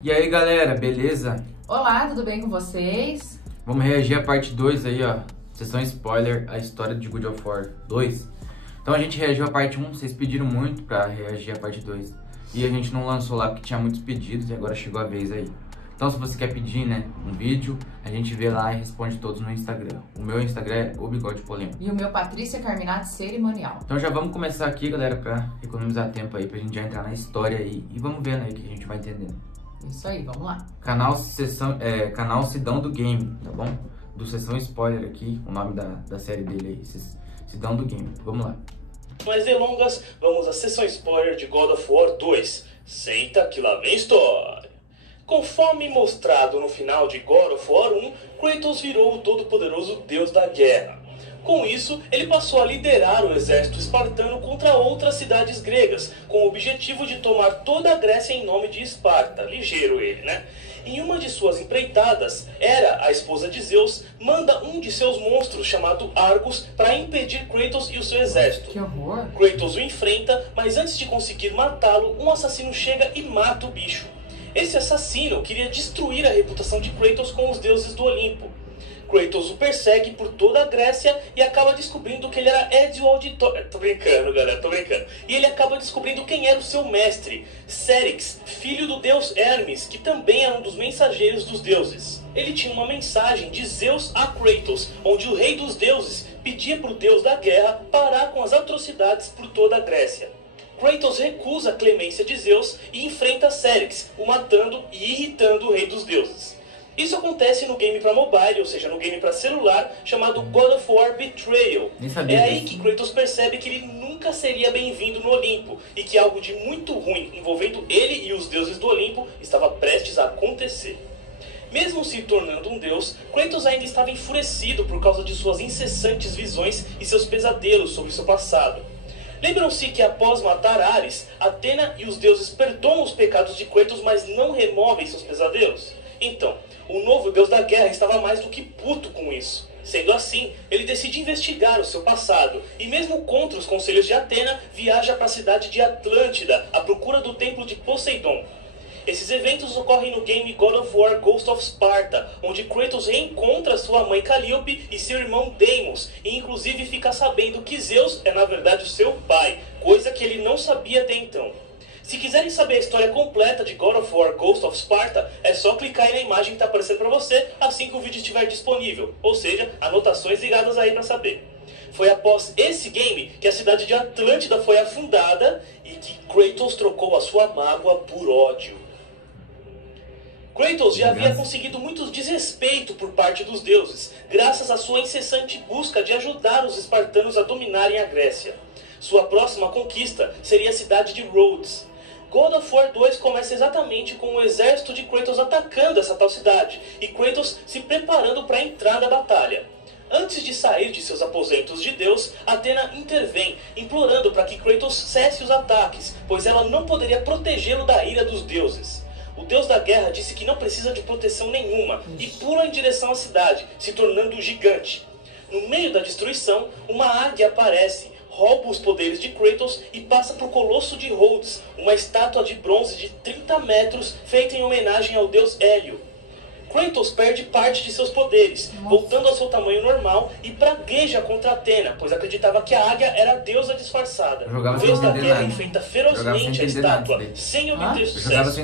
E aí galera, beleza? Olá, tudo bem com vocês? Vamos reagir à parte 2 aí, ó. Sessão spoiler, a história de God of War 2. Então a gente reagiu à parte 1, vocês pediram muito pra reagir à parte 2. E a gente não lançou lá porque tinha muitos pedidos e agora chegou a vez aí. Então se você quer pedir, né, um vídeo, a gente vê lá e responde todos no Instagram. O meu Instagram é o Bigode Polêmico. E o meu Patrícia Carminati Cerimonial. Então já vamos começar aqui, galera, pra economizar tempo aí, pra gente já entrar na história aí. E vamos vendo aí que a gente vai entendendo. Isso aí, vamos lá. Canal Sidão do Game, tá bom? Do Sessão Spoiler aqui, o nome da série dele aí, Sidão do Game. Vamos lá. Mais delongas, vamos à sessão spoiler de God of War 2. Senta que lá vem história. Conforme mostrado no final de God of War 1, Kratos virou o todo-poderoso deus da guerra. Com isso, ele passou a liderar o exército espartano contra outras cidades gregas, com o objetivo de tomar toda a Grécia em nome de Esparta. Ligeiro ele, né? Em uma de suas empreitadas, Hera, a esposa de Zeus, manda um de seus monstros, chamado Argus, para impedir Kratos e o seu exército. Que horror! Kratos o enfrenta, mas antes de conseguir matá-lo, um assassino chega e mata o bicho. Esse assassino queria destruir a reputação de Kratos com os deuses do Olimpo. Kratos o persegue por toda a Grécia e acaba descobrindo que ele era Ezio Auditore. Tô brincando, galera, tô brincando. E ele acaba descobrindo quem era o seu mestre, Cérix, filho do deus Hermes, que também era um dos mensageiros dos deuses. Ele tinha uma mensagem de Zeus a Kratos, onde o rei dos deuses pedia para o deus da guerra parar com as atrocidades por toda a Grécia. Kratos recusa a clemência de Zeus e enfrenta Cérix, o matando e irritando o rei dos deuses. Isso acontece no game para mobile, ou seja, no game para celular, chamado God of War Betrayal. É aí que Kratos percebe que ele nunca seria bem-vindo no Olimpo, e que algo de muito ruim envolvendo ele e os deuses do Olimpo estava prestes a acontecer. Mesmo se tornando um deus, Kratos ainda estava enfurecido por causa de suas incessantes visões e seus pesadelos sobre seu passado. Lembram-se que após matar Ares, Atena e os deuses perdoam os pecados de Kratos, mas não removem seus pesadelos? Então, o novo deus da guerra estava mais do que puto com isso. Sendo assim, ele decide investigar o seu passado, e mesmo contra os conselhos de Atena, viaja para a cidade de Atlântida, à procura do templo de Poseidon. Esses eventos ocorrem no game God of War Ghost of Sparta, onde Kratos reencontra sua mãe Calliope e seu irmão Deimos, e inclusive fica sabendo que Zeus é na verdade o seu pai, coisa que ele não sabia até então. Se quiserem saber a história completa de God of War Ghost of Sparta, é só clicar aí na imagem que está aparecendo para você assim que o vídeo estiver disponível, ou seja, anotações ligadas aí para saber. Foi após esse game que a cidade de Atlântida foi afundada e que Kratos trocou a sua mágoa por ódio. Kratos já havia conseguido muito desrespeito por parte dos deuses, graças à sua incessante busca de ajudar os espartanos a dominarem a Grécia. Sua próxima conquista seria a cidade de Rhodes. God of War 2 começa exatamente com o exército de Kratos atacando essa tal cidade, e Kratos se preparando para entrar na batalha. Antes de sair de seus aposentos de Deus, Atena intervém, implorando para que Kratos cesse os ataques, pois ela não poderia protegê-lo da ira dos deuses. O deus da guerra disse que não precisa de proteção nenhuma, e pula em direção à cidade, se tornando gigante. No meio da destruição, uma águia aparece, rouba os poderes de Kratos e passa para o Colosso de Rhodes, uma estátua de bronze de 30 metros feita em homenagem ao deus Hélio. Kratos perde parte de seus poderes, voltando ao seu tamanho normal e pragueja contra Atena, pois acreditava que a águia era a deusa disfarçada. O deus da guerra enfrenta ferozmente a estátua, sem obter sucesso.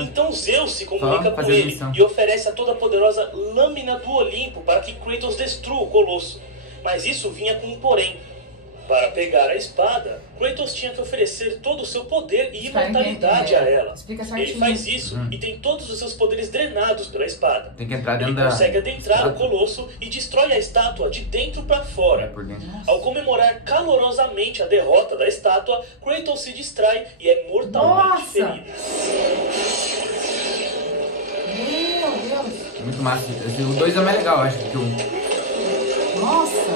Então Zeus se comunica com ele e oferece a toda poderosa lâmina do Olimpo para que Kratos destrua o Colosso. Mas isso vinha com um porém. Para pegar a espada, Kratos tinha que oferecer todo o seu poder e imortalidade a ela. Ele faz isso e tem todos os seus poderes drenados pela espada. Tem que entrar dentro Ele consegue adentrar o Colosso e destrói a estátua de dentro para fora. Ao comemorar calorosamente a derrota da estátua, Kratos se distrai e é mortalmente ferido. Meu Deus! Muito massa. O 2 é mais legal, acho, que o 1. Nossa!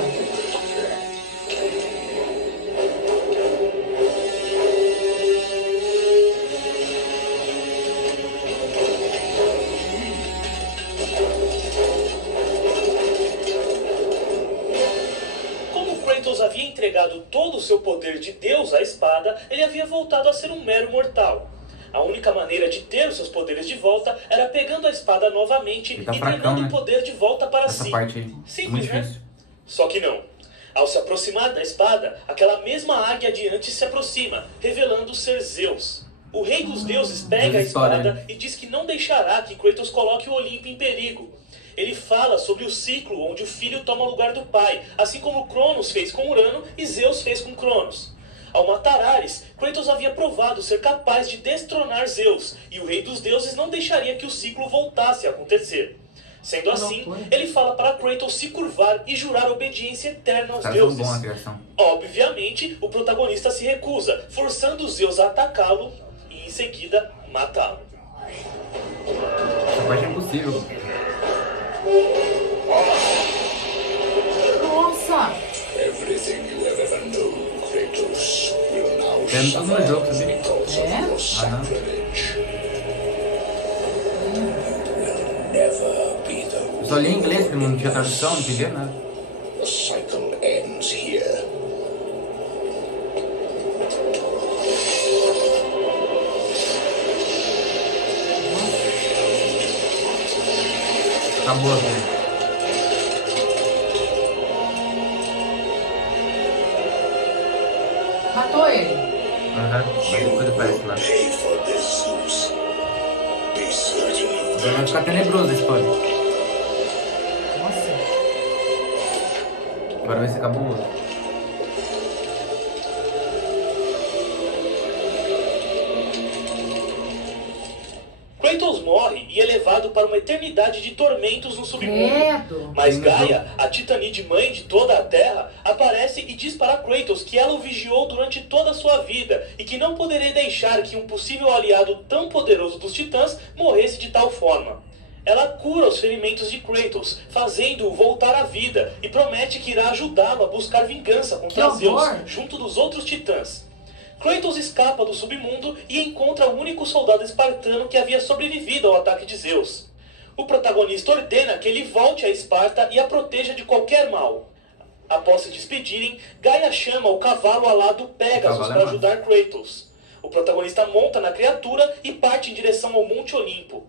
Havia entregado todo o seu poder de Deus à espada, ele havia voltado a ser um mero mortal. A única maneira de ter os seus poderes de volta era pegando a espada novamente Ele tá e fracão, treinando né? o poder de volta para Essa si. parte aí. Simples, Muito né? difícil. Só que não. Ao se aproximar da espada, aquela mesma águia de antes se aproxima, revelando ser Zeus. O rei dos deuses pega a espada e diz que não deixará que Kratos coloque o Olimpo em perigo. Ele fala sobre o ciclo onde o filho toma o lugar do pai, assim como Cronos fez com Urano e Zeus fez com Cronos. Ao matar Ares, Kratos havia provado ser capaz de destronar Zeus, e o rei dos deuses não deixaria que o ciclo voltasse a acontecer. Sendo assim, ele fala para Kratos se curvar e jurar obediência eterna aos deuses. Obviamente, o protagonista se recusa, forçando Zeus a atacá-lo e em seguida matá-lo. Essa parte é impossível. Nossa! Everything you have ever known, Kratos, will now Tem tudo no jogo, suffer sabia? because of your sacrilege. Will never be the Eu só li em inglês, porque não tinha tradução, não entendia nada. The cycle ends here. Acabou, velho. Matou ele. Aham, mas depois aparece lá. Pay for this, Zeus. Be certain of Agora vai that. ficar tenebroso a história. Nossa. Agora vai ser cabuloso. Kratos morre e é levado para uma eternidade de tormentos no submundo. Credo. Mas Gaia, a titanide mãe de toda a Terra, aparece e diz para Kratos que ela o vigiou durante toda a sua vida e que não poderia deixar que um possível aliado tão poderoso dos titãs morresse de tal forma. Ela cura os ferimentos de Kratos, fazendo-o voltar à vida, e promete que irá ajudá-lo a buscar vingança contra Que Zeus, horror! junto dos outros titãs. Kratos escapa do submundo e encontra o único soldado espartano que havia sobrevivido ao ataque de Zeus. O protagonista ordena que ele volte a Esparta e a proteja de qualquer mal. Após se despedirem, Gaia chama o cavalo alado Pégasus para ajudar Kratos. O protagonista monta na criatura e parte em direção ao Monte Olimpo.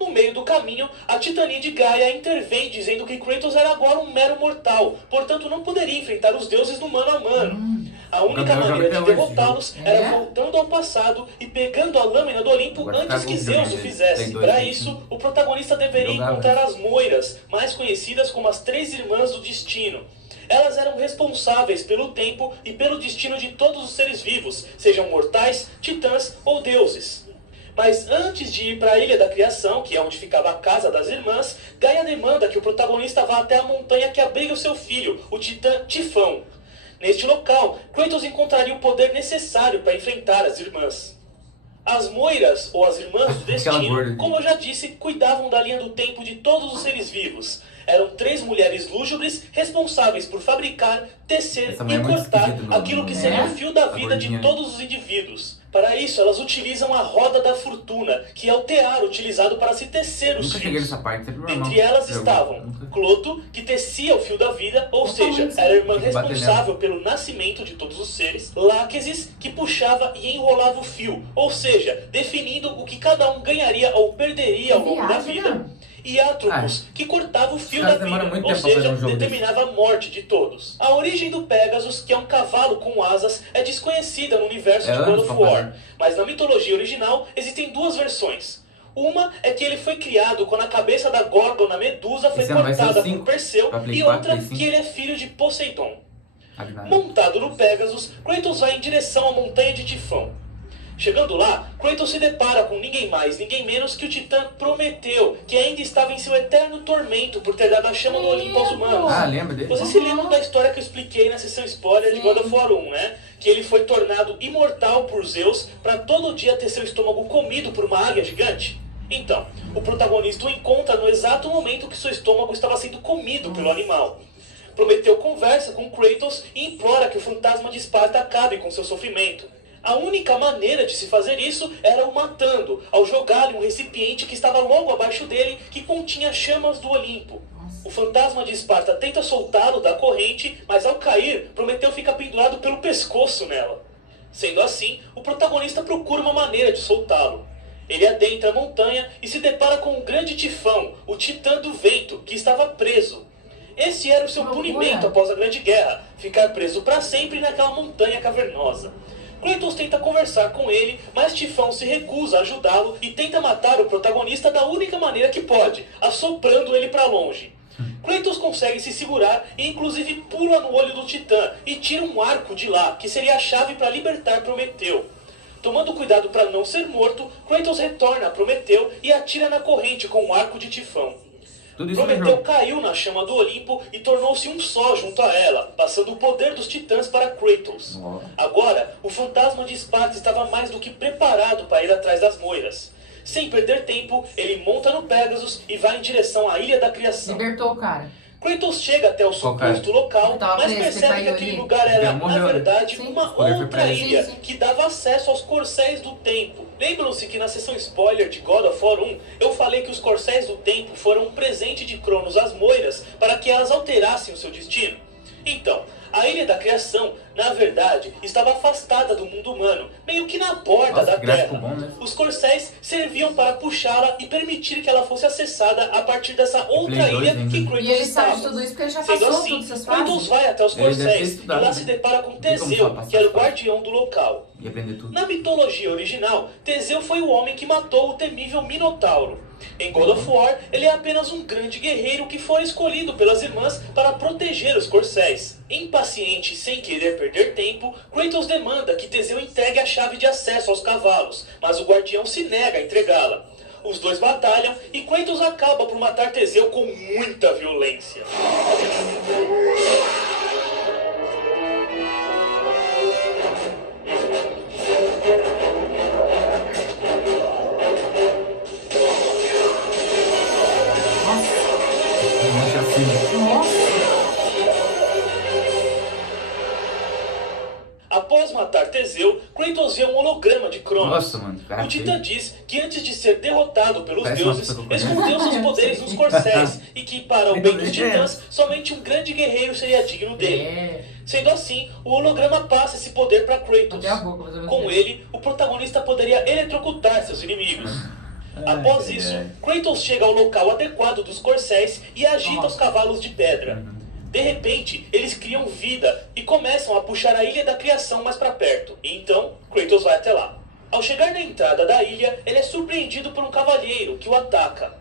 No meio do caminho, a titanide Gaia intervém dizendo que Kratos era agora um mero mortal, portanto não poderia enfrentar os deuses no mano a mano. A única maneira de derrotá-los era voltando ao passado e pegando a lâmina do Olimpo antes que Zeus o fizesse. Para isso, o protagonista deveria encontrar as Moiras, mais conhecidas como as Três Irmãs do Destino. Elas eram responsáveis pelo tempo e pelo destino de todos os seres vivos, sejam mortais, titãs ou deuses. Mas antes de ir para a Ilha da Criação, que é onde ficava a casa das irmãs, Gaia demanda que o protagonista vá até a montanha que abriga o seu filho, o titã Tifão. Neste local, Kratos encontraria o poder necessário para enfrentar as irmãs. As Moiras, ou as Irmãs do Destino, como eu já disse, cuidavam da linha do tempo de todos os seres vivos. Eram três mulheres lúgubres responsáveis por fabricar, tecer e cortar aquilo que seria o fio da vida de todos os indivíduos. Para isso, elas utilizam a roda da fortuna, que é o tear utilizado para se tecer os fios. Entre elas estavam Cloto, que tecia o fio da vida, ou seja, era a irmã responsável pelo nascimento de todos os seres. Láquesis, que puxava e enrolava o fio, ou seja, definindo o que cada um ganharia ou perderia ao longo da vida. E Atropos, que cortava o fio da vida, ou seja, determinava a morte de todos. A origem do Pégasus, que é um cavalo com asas, é desconhecida no universo de God of War, mas na mitologia original existem duas versões. Uma é que ele foi criado quando a cabeça da Górgona Medusa foi cortada por Perseu, e outra que ele é filho de Poseidon. Montado no Pégasus, Kratos vai em direção à montanha de Tifão. Chegando lá, Kratos se depara com ninguém mais, ninguém menos que o titã Prometeu, que ainda estava em seu eterno tormento por ter dado a chama do Olimpo aos humanos. Lembra dele? Vocês se lembram da história que eu expliquei na sessão spoiler de God of War 1, né? Que ele foi tornado imortal por Zeus para todo dia ter seu estômago comido por uma águia gigante? Então, o protagonista o encontra no exato momento que seu estômago estava sendo comido pelo animal. Prometeu conversa com Kratos e implora que o fantasma de Esparta acabe com seu sofrimento. A única maneira de se fazer isso era o matando, ao jogar-lhe um recipiente que estava logo abaixo dele, que continha chamas do Olimpo. O fantasma de Esparta tenta soltá-lo da corrente, mas ao cair, Prometeu fica pendurado pelo pescoço nela. Sendo assim, o protagonista procura uma maneira de soltá-lo. Ele adentra a montanha e se depara com um grande tifão, o Titã do Vento, que estava preso. Esse era o seu punimento após a Grande Guerra, ficar preso para sempre naquela montanha cavernosa. Kratos tenta conversar com ele, mas Tifão se recusa a ajudá-lo e tenta matar o protagonista da única maneira que pode, assoprando ele para longe. Kratos consegue se segurar e inclusive pula no olho do Titã e tira um arco de lá, que seria a chave para libertar Prometeu. Tomando cuidado para não ser morto, Kratos retorna a Prometeu e atira na corrente com o arco de Tifão. Prometeu caiu na chama do Olimpo e tornou-se um só junto a ela, passando o poder dos titãs para Kratos. Agora, o fantasma de Esparta estava mais do que preparado para ir atrás das Moiras. Sem perder tempo, ele monta no Pegasus e vai em direção à Ilha da Criação. Libertou o cara. Kratos chega até o suposto local, mas percebe que aquele lugar era, na verdade, uma outra ilha que dava acesso aos Corcéis do Tempo. Lembram-se que na sessão spoiler de God of War 1, eu falei que os Corcéis do Tempo foram um presente de Cronos às Moiras para que elas alterassem o seu destino? Então, a Ilha da Criação, na verdade, estava afastada do mundo humano, meio que na borda da Terra. Os Corcéis serviam para puxá-la e permitir que ela fosse acessada a partir dessa outra ilha que Kratos E ele sabe estava. tudo isso porque ele já Sendo passou assim, todas essas Kratos fases. vai até os Corcéis e lá se depara com Teseu, que era o guardião do local. Na mitologia original, Teseu foi o homem que matou o temível Minotauro. Em God of War, ele é apenas um grande guerreiro que foi escolhido pelas irmãs para proteger os Corcéis. Impaciente e sem querer perder tempo, Kratos demanda que Teseu entregue a chave de acesso aos cavalos, mas o guardião se nega a entregá-la. Os dois batalham e Kratos acaba por matar Teseu com muita violência. Após matar Teseu, Kratos vê um holograma de Cronos. Nossa, mano, cara, o Titã diz que antes de ser derrotado pelos deuses, escondeu seus poderes nos Corcéis e que, para o bem dos Titãs, somente um grande guerreiro seria digno dele. Sendo assim, o holograma passa esse poder para Kratos. Com ele, o protagonista poderia eletrocutar seus inimigos. Após isso, Kratos chega ao local adequado dos Corcéis e agita os cavalos de pedra. De repente, eles criam vida e começam a puxar a Ilha da Criação mais para perto. E então, Kratos vai até lá. Ao chegar na entrada da ilha, ele é surpreendido por um cavalheiro que o ataca.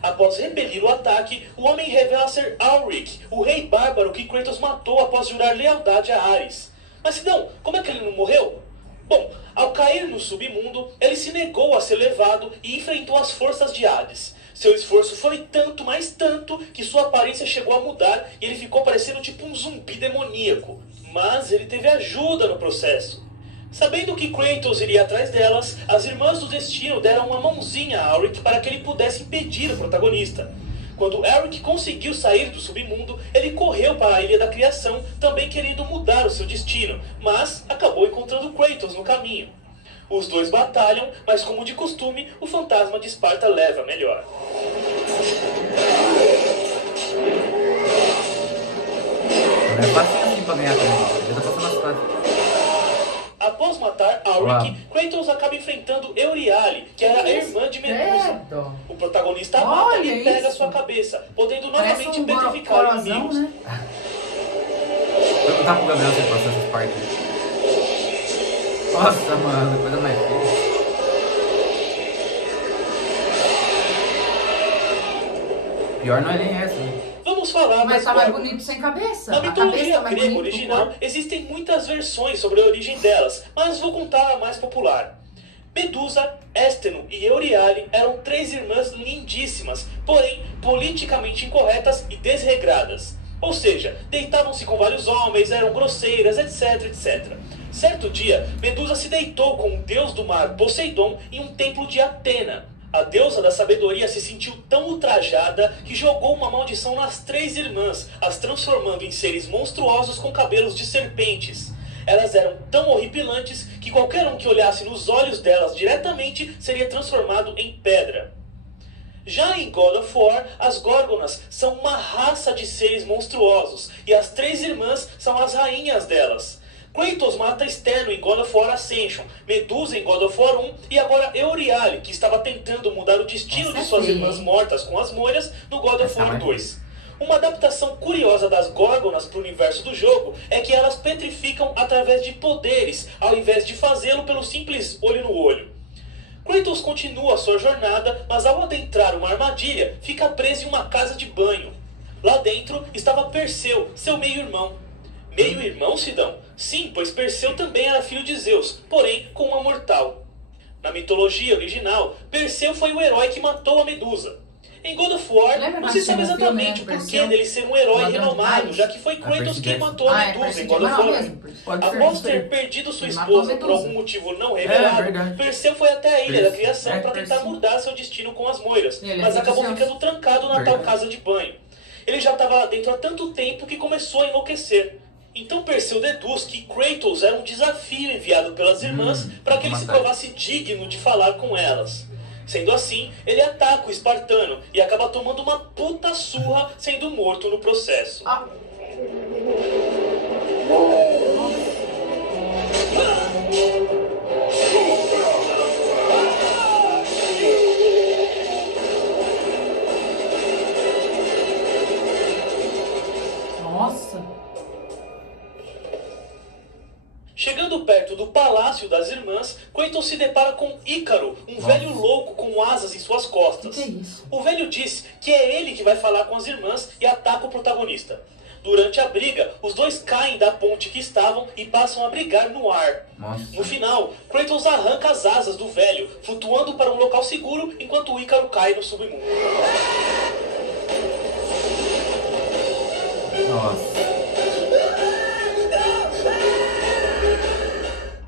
Após repelir o ataque, o homem revela ser Alric, o rei bárbaro que Kratos matou após jurar lealdade a Ares. Mas então, como é que ele não morreu? Bom, ao cair no submundo, ele se negou a ser levado e enfrentou as forças de Hades. Seu esforço foi tanto, mas tanto, que sua aparência chegou a mudar e ele ficou parecendo tipo um zumbi demoníaco. Mas ele teve ajuda no processo. Sabendo que Kratos iria atrás delas, as Irmãs do Destino deram uma mãozinha a Alric para que ele pudesse impedir o protagonista. Quando Alric conseguiu sair do submundo, ele correu para a Ilha da Criação, também querendo mudar o seu destino, mas acabou encontrando Kratos no caminho. Os dois batalham, mas como de costume, o fantasma de Esparta leva melhor. Não é fácil assim pra ganhar também. Já tá passando as fases. Após matar Alric, Kratos acaba enfrentando Euryale, que era a irmã de Medusa. O protagonista mata e pega sua cabeça, podendo novamente petrificar os inimigos. Né? Vou perguntar pro Gabriel se ele passou essas partes. Nossa, mano, coisa mais feia. Pior não é nem essa, né? Vamos falar Mas tá mais bonito sem cabeça. Na mitologia mais grega original, existem muitas versões sobre a origem delas, mas vou contar a mais popular. Medusa, Ésteno e Euryale eram três irmãs lindíssimas, porém politicamente incorretas e desregradas. Ou seja, deitavam-se com vários homens, eram grosseiras, etc, etc. Certo dia, Medusa se deitou com o deus do mar, Poseidon, em um templo de Atena. A deusa da sabedoria se sentiu tão ultrajada que jogou uma maldição nas três irmãs, as transformando em seres monstruosos com cabelos de serpentes. Elas eram tão horripilantes que qualquer um que olhasse nos olhos delas diretamente seria transformado em pedra. Já em God of War, as Górgonas são uma raça de seres monstruosos, e as três irmãs são as rainhas delas. Kratos mata Steno em God of War Ascension, Medusa em God of War 1 e agora Euryale, que estava tentando mudar o destino de suas irmãs mortas com as Moiras no God of War 2. Uma adaptação curiosa das Górgonas para o universo do jogo é que elas petrificam através de poderes, ao invés de fazê-lo pelo simples olho no olho. Kratos continua sua jornada, mas ao adentrar uma armadilha, fica preso em uma casa de banho. Lá dentro estava Perseu, seu meio-irmão. Meio-irmão, Sidão? Sim, pois Perseu também era filho de Zeus, porém com uma mortal. Na mitologia original, Perseu foi o herói que matou a Medusa. Em God of War, não se sabe exatamente o porquê dele ser um herói renomado, já que foi Kratos quem matou a Medusa em God of War. Após ter perdido sua esposa por algum motivo não revelado, Perseu foi até a Ilha da Criação para tentar mudar seu destino com as Moiras, mas acabou ficando trancado na tal casa de banho. Ele já estava lá dentro há tanto tempo que começou a enlouquecer. Então Perseu deduz que Kratos era um desafio enviado pelas irmãs para que ele se provasse digno de falar com elas. Sendo assim, ele ataca o espartano e acaba tomando uma puta surra, sendo morto no processo. Nossa! Chegando perto do Palácio das Irmãs, Kratos se depara com Ícaro, um velho louco com asas em suas costas. Que é isso? O velho diz que é ele que vai falar com as irmãs e ataca o protagonista. Durante a briga, os dois caem da ponte que estavam e passam a brigar no ar. Nossa. No final, Kratos arranca as asas do velho, flutuando para um local seguro enquanto Ícaro cai no submundo. Nossa.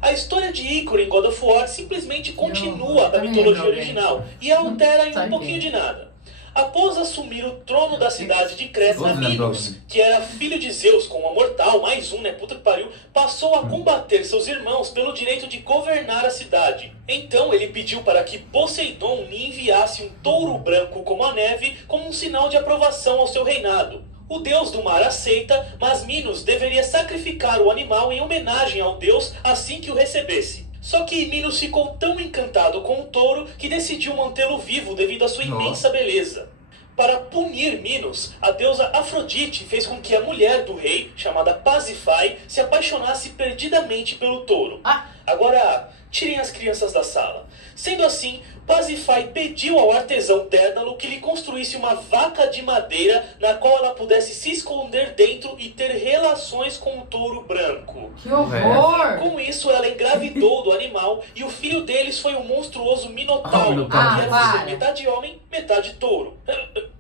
A história de Ícaro em God of War simplesmente continua da mitologia original e altera em um pouquinho de nada. Após assumir o trono da cidade de Creta, Minos, que era filho de Zeus com uma mortal, mais um, né, puta que pariu, passou a combater seus irmãos pelo direito de governar a cidade. Então ele pediu para que Poseidon lhe enviasse um touro branco como a neve como um sinal de aprovação ao seu reinado. O deus do mar aceita, mas Minos deveria sacrificar o animal em homenagem ao deus assim que o recebesse. Só que Minos ficou tão encantado com o touro que decidiu mantê-lo vivo devido à sua imensa beleza. Para punir Minos, a deusa Afrodite fez com que a mulher do rei, chamada Pasífae, se apaixonasse perdidamente pelo touro. Agora, tirem as crianças da sala. Sendo assim, Pasífae pediu ao artesão Dédalo que lhe construísse uma vaca de madeira na qual ela pudesse se esconder dentro e ter relações com o touro branco. Que horror! Com isso, ela engravidou do animal e o filho deles foi o monstruoso Minotauro, que era ser metade homem, metade touro.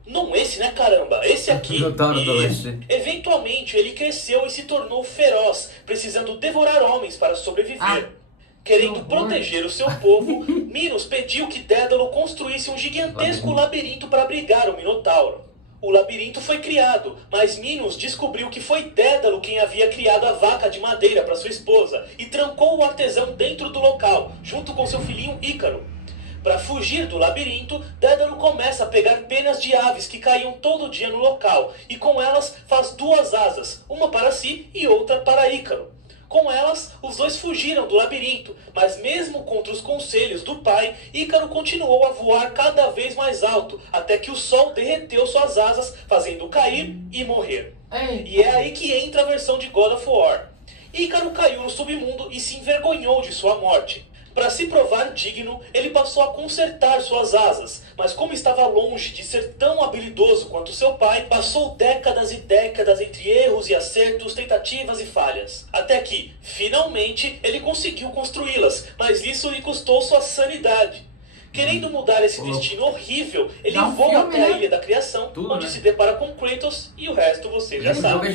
Não esse, né, caramba? Esse aqui. Eventualmente, ele cresceu e se tornou feroz, precisando devorar homens para sobreviver. Querendo proteger o seu povo, Minos pediu que Dédalo construísse um gigantesco labirinto para abrigar o Minotauro. O labirinto foi criado, mas Minos descobriu que foi Dédalo quem havia criado a vaca de madeira para sua esposa e trancou o artesão dentro do local, junto com seu filhinho Ícaro. Para fugir do labirinto, Dédalo começa a pegar penas de aves que caíam todo dia no local, e com elas faz duas asas, uma para si e outra para Ícaro. Com elas, os dois fugiram do labirinto, mas mesmo contra os conselhos do pai, Ícaro continuou a voar cada vez mais alto, até que o sol derreteu suas asas, fazendo-o cair e morrer. E é aí que entra a versão de God of War. Ícaro caiu no submundo e se envergonhou de sua morte. Para se provar digno, ele passou a consertar suas asas, mas como estava longe de ser tão habilidoso quanto seu pai, passou décadas e décadas entre erros e acertos, tentativas e falhas. Até que, finalmente, ele conseguiu construí-las, mas isso lhe custou sua sanidade. Querendo mudar esse destino horrível, ele voa até a Ilha da Criação, onde se depara com Kratos e o resto você já sabe.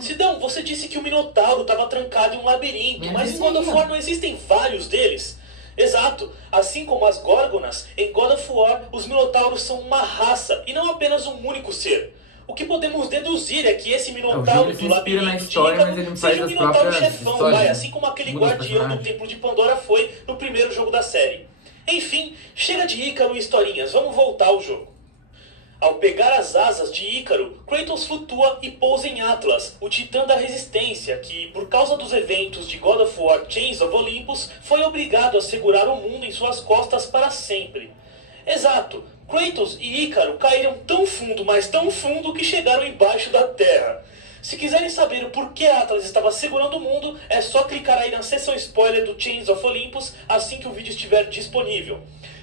Sidão, você disse que o Minotauro estava trancado em um labirinto, mas em God of War não existem vários deles? Exato, assim como as Górgonas, em God of War, os Minotauros são uma raça e não apenas um único ser. O que podemos deduzir é que esse Minotauro do labirinto de Ícaro seja um Minotauro chefão, assim como aquele guardião do Templo de Pandora foi no primeiro jogo da série. Enfim, chega de Ícaro e historinhas, vamos voltar ao jogo. Ao pegar as asas de Ícaro, Kratos flutua e pousa em Atlas, o titã da resistência, que, por causa dos eventos de God of War Chains of Olympus, foi obrigado a segurar o mundo em suas costas para sempre. Exato, Kratos e Ícaro caíram tão fundo, mas tão fundo, que chegaram embaixo da terra. Se quiserem saber o porquê Atlas estava segurando o mundo, é só clicar aí na seção spoiler do Chains of Olympus assim que o vídeo estiver disponível.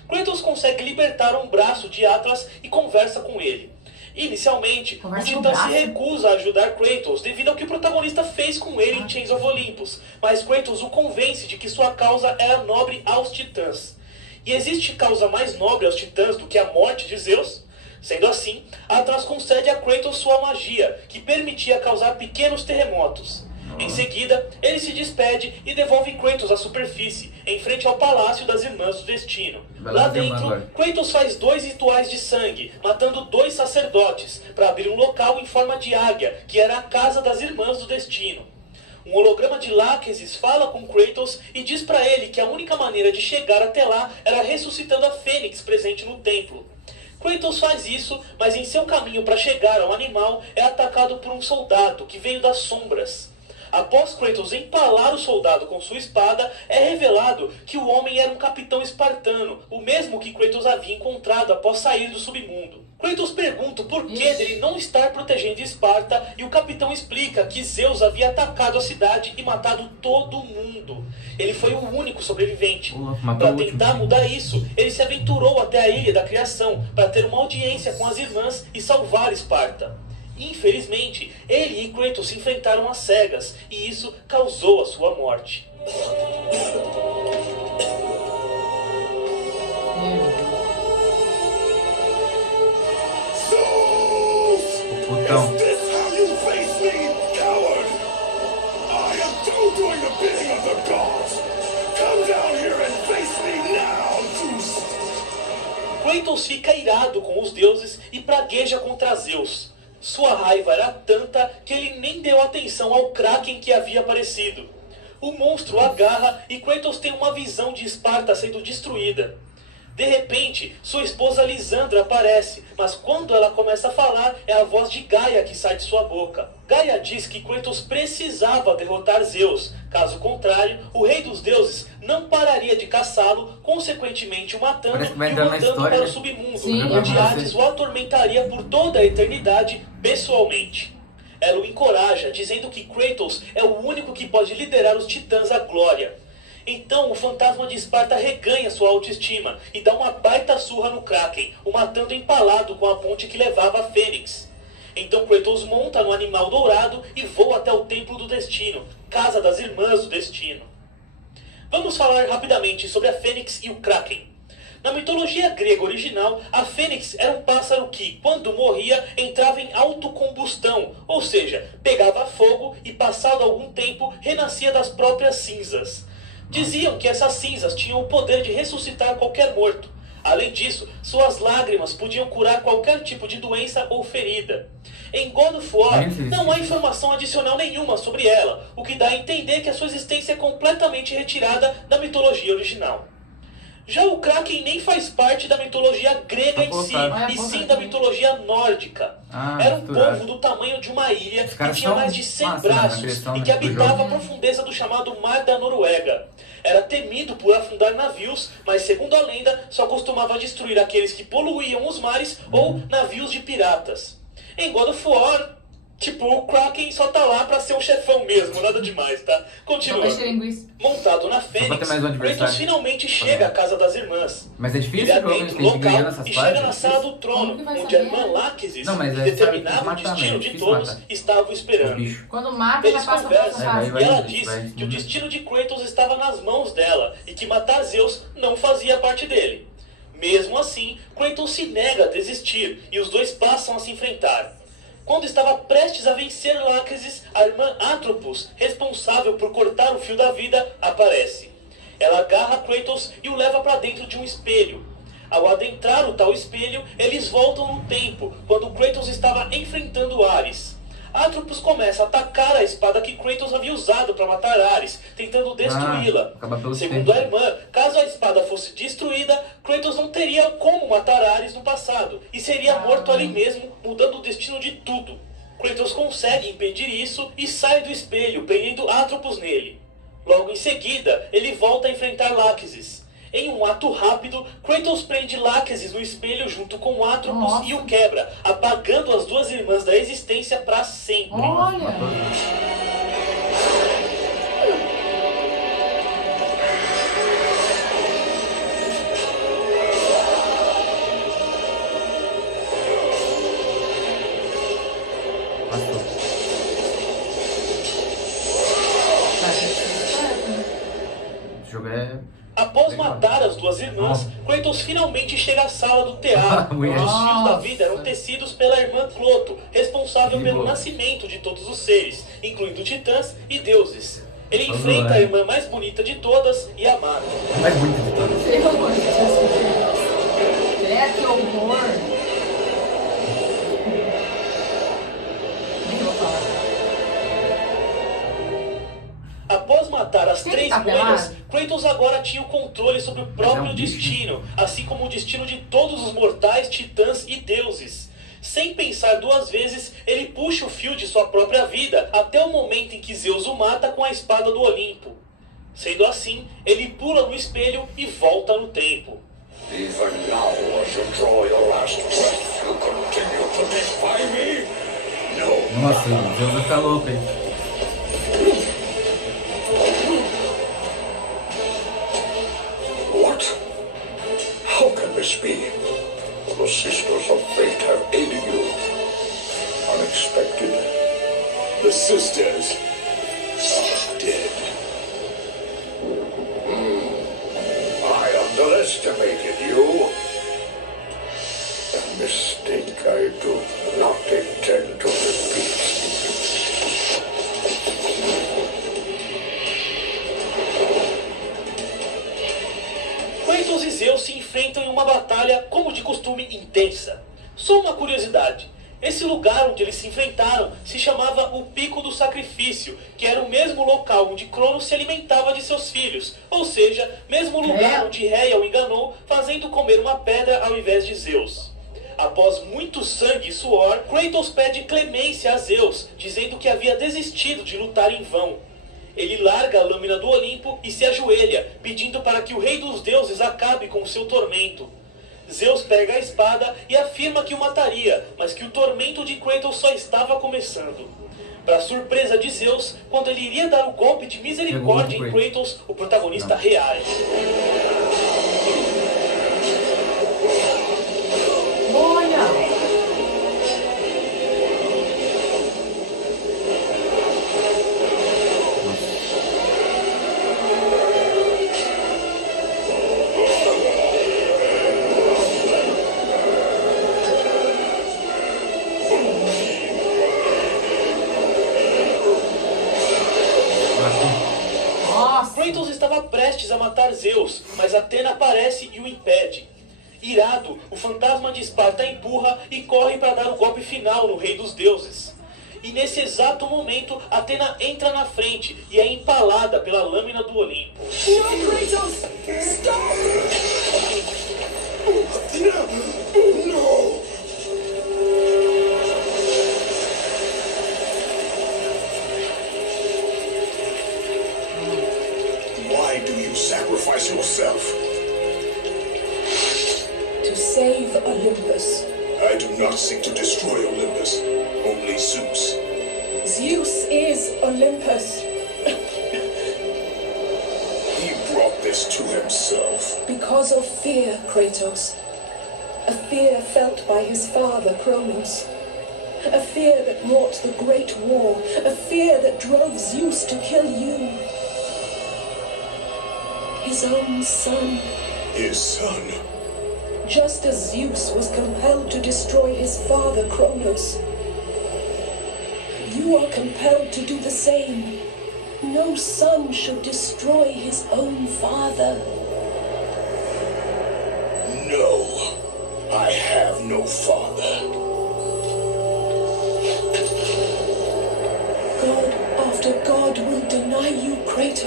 Kratos consegue libertar um braço de Atlas e conversa com ele. Inicialmente, o Titã se recusa a ajudar Kratos devido ao que o protagonista fez com ele em Chains of Olympus, mas Kratos o convence de que sua causa era nobre aos Titãs. E existe causa mais nobre aos Titãs do que a morte de Zeus? Sendo assim, Atlas concede a Kratos sua magia, que permitia causar pequenos terremotos. Em seguida, ele se despede e devolve Kratos à superfície, em frente ao Palácio das Irmãs do Destino. Lá dentro, Kratos faz 2 rituais de sangue, matando 2 sacerdotes, para abrir um local em forma de águia, que era a Casa das Irmãs do Destino. Um holograma de Láquesis fala com Kratos e diz para ele que a única maneira de chegar até lá era ressuscitando a Fênix presente no templo. Kratos faz isso, mas em seu caminho para chegar ao animal é atacado por um soldado que veio das sombras. Após Kratos empalar o soldado com sua espada, é revelado que o homem era um capitão espartano, o mesmo que Kratos havia encontrado após sair do submundo. Kratos pergunta o porquê dele não estar protegendo Esparta e o capitão explica que Zeus havia atacado a cidade e matado todo mundo. Ele foi o único sobrevivente. Para tentar mudar isso, ele se aventurou até a Ilha da Criação para ter uma audiência com as irmãs e salvar Esparta. Infelizmente, ele e Kratos se enfrentaram às cegas, e isso causou a sua morte. Putão. Kratos fica irado com os deuses e pragueja contra Zeus. Sua raiva era tanta que ele nem deu atenção ao Kraken que havia aparecido. O monstro agarra e Kratos tem uma visão de Esparta sendo destruída. De repente, sua esposa Lisandra aparece, mas quando ela começa a falar, é a voz de Gaia que sai de sua boca. Gaia diz que Kratos precisava derrotar Zeus, caso contrário, o rei dos deuses não pararia de caçá-lo, consequentemente o matando e o mandando para o submundo, onde Hades o atormentaria por toda a eternidade, pessoalmente. Ela o encoraja, dizendo que Kratos é o único que pode liderar os titãs à glória. Então o fantasma de Esparta reganha sua autoestima e dá uma baita surra no Kraken, o matando empalado com a ponte que levava a Fênix. Então Kratos monta no animal dourado e voa até o Templo do Destino, Casa das Irmãs do Destino. Vamos falar rapidamente sobre a Fênix e o Kraken. Na mitologia grega original, a Fênix era um pássaro que, quando morria, entrava em autocombustão, ou seja, pegava fogo e, passado algum tempo, renascia das próprias cinzas. Diziam que essas cinzas tinham o poder de ressuscitar qualquer morto. Além disso, suas lágrimas podiam curar qualquer tipo de doença ou ferida. Em God of War, não há informação adicional nenhuma sobre ela, o que dá a entender que a sua existência é completamente retirada da mitologia original. Já o Kraken nem faz parte da mitologia grega em si, e sim da mitologia nórdica. Era um povo do tamanho de uma ilha que tinha mais de 100 braços e que habitava a profundeza do chamado Mar da Noruega. Era temido por afundar navios, mas segundo a lenda, só costumava destruir aqueles que poluíam os mares ou navios de piratas. Em God of War, tipo, o Kraken só tá lá pra ser um chefão mesmo, nada demais, tá? Continua. Montado na Fênix, Kratos finalmente chega à Casa das Irmãs. Mas é difícil, ele adentra o local e chega na sala do trono, onde a irmã Láquesis, que determinava o destino de todos, estava o esperando. Quando mata, eles conversam e ela diz que o destino de Kratos estava nas mãos dela e que matar Zeus não fazia parte dele. Mesmo assim, Kratos se nega a desistir e os dois passam a se enfrentar. Quando estava prestes a vencer Láquesis, a irmã Atropos, responsável por cortar o fio da vida, aparece. Ela agarra Kratos e o leva para dentro de um espelho. Ao adentrar o tal espelho, eles voltam no tempo, quando Kratos estava enfrentando Ares. Atropos começa a atacar a espada que Kratos havia usado para matar Ares, tentando destruí-la. Segundo a irmã, caso a espada fosse destruída, Kratos não teria como matar Ares no passado, e seria morto ali mesmo, mudando o destino de tudo. Kratos consegue impedir isso e sai do espelho, prendendo Atropos nele. Logo em seguida, ele volta a enfrentar Lachesis. Em um ato rápido, Kratos prende Lachesis no espelho junto com Atropos e o quebra, apagando as duas irmãs da existência para sempre. Olha! Esse jogo é... Após matar as duas irmãs, Kratos finalmente chega à sala do teatro, onde os fios da vida eram tecidos pela irmã Cloto, responsável pelo nascimento de todos os seres, incluindo titãs e deuses. Ele enfrenta a irmã mais bonita de todas e amada. Mais bonita de todas. Que horror! Nem vou falar. Após matar as três moiras, Kratos agora tinha o controle sobre o próprio destino, assim como o destino de todos os mortais, titãs e deuses. Sem pensar duas vezes, ele puxa o fio de sua própria vida até o momento em que Zeus o mata com a espada do Olimpo. Sendo assim, ele pula no espelho e volta no tempo. Even now, as you draw your last breath, you continue to defy me? No. Nossa, o Zeus vai ficar louco aí. What? How can this be? The Sisters of Fate have aided you. Unexpected. The Sisters are dead. I underestimated you. A mistake I do not intend to repeat. Kratos e Zeus se enfrentam em uma batalha, como de costume, intensa. Só uma curiosidade. Esse lugar onde eles se enfrentaram se chamava o Pico do Sacrifício, que era o mesmo local onde Cronos se alimentava de seus filhos, ou seja, mesmo lugar onde Rhea o enganou, fazendo comer uma pedra ao invés de Zeus. Após muito sangue e suor, Kratos pede clemência a Zeus, dizendo que havia desistido de lutar em vão. Ele larga a lâmina do Olimpo e se ajoelha, pedindo para que o rei dos deuses acabe com o seu tormento. Zeus pega a espada e afirma que o mataria, mas que o tormento de Kratos só estava começando. Para surpresa de Zeus, quando ele iria dar o golpe de misericórdia em Kratos, o protagonista reage. Olha! Kratos estava prestes a matar Zeus, mas Atena aparece e o impede. Irado, o fantasma de Esparta empurra e corre para dar o golpe final no rei dos deuses. E nesse exato momento, Atena entra na frente e é empalada pela lâmina do Olimpo. Não, Kratos! Stop! No! Why do you sacrifice yourself? To save Olympus. I do not seek to destroy Olympus, only Zeus. Zeus is Olympus. He brought this to himself. Because of fear, Kratos. A fear felt by his father, Kronos. A fear that wrought the great war. A fear that drove Zeus to kill you. His own son. His son? Just as Zeus was compelled to destroy his father, Kronos. You are compelled to do the same. No son should destroy his own father. No, I have no father.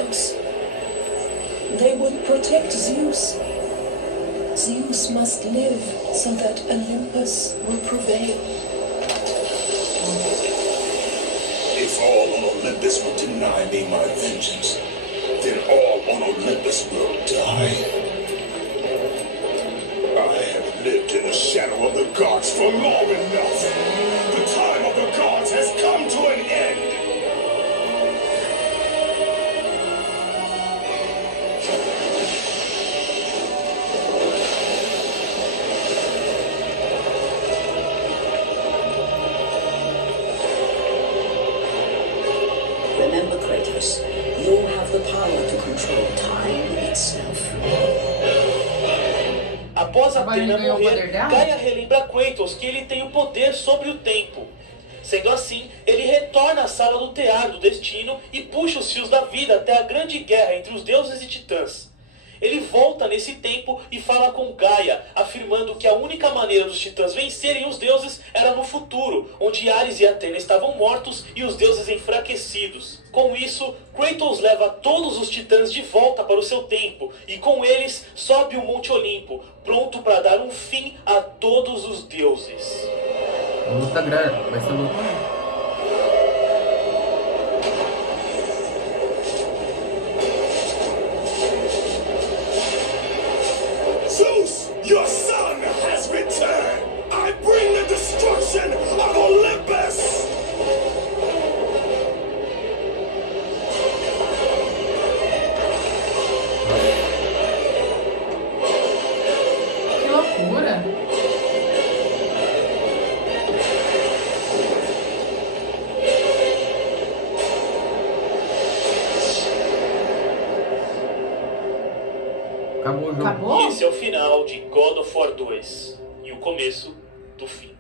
Kratos. They would protect Zeus. Zeus must live so that Olympus will prevail. If all on Olympus will deny me my vengeance, then all on Olympus will die. I have lived in the shadow of the gods for long enough. The time of the gods has come to an end. Remember, Kratos, you have the power to control time itself. Após Agora ele Atena ganhou o morrer, poder dela? Gaia relembra Kratos que ele tem o poder sobre o tempo. Sendo assim, ele retorna à sala do Tear do Destino e puxa os fios da vida até a grande guerra entre os deuses e titãs. Ele volta nesse tempo e fala com Gaia, afirmando que a única maneira dos titãs vencerem os deuses era no futuro, onde Ares e Atena estavam mortos e os deuses enfraquecidos. Com isso, Kratos leva todos os titãs de volta para o seu tempo, e com eles sobe o Monte Olimpo, pronto para dar um fim a todos os deuses. Luta grande, vai ser luta. Zeus, your son has returned. I bring the destruction of Olympus. Que loucura. Acabou o jogo. Acabou? E esse é o final de God of War 2 e o começo do fim.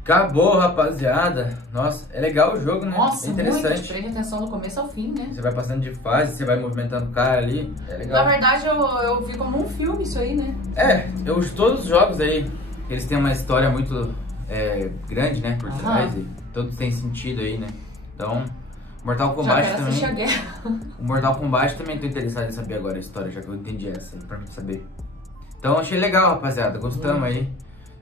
Acabou, rapaziada. Nossa, é legal o jogo, né? Nossa, é interessante. muito. Prende atenção do começo ao fim, né? Você vai passando de fase, você vai movimentando o cara ali. É legal. Na verdade, eu vi como um filme isso aí, né? Todos os jogos aí, eles têm uma história muito grande, né? Por trás. E todos têm sentido aí, né? Então, Mortal Kombat Já quero assistir a também. guerra. O Mortal Kombat também tô interessado em saber agora a história, já que eu entendi essa aí, pra mim saber. Então, achei legal, rapaziada. Gostamos aí.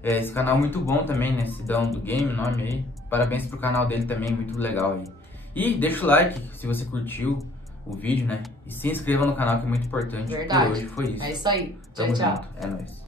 Esse canal muito bom também, né? Sidão do Game, nome aí. Parabéns pro canal dele também, muito legal aí. E deixa o like se você curtiu o vídeo, né? E se inscreva no canal, que é muito importante. Verdade. E hoje foi isso. É isso aí. Tamo Tchau, tchau. junto. É nóis.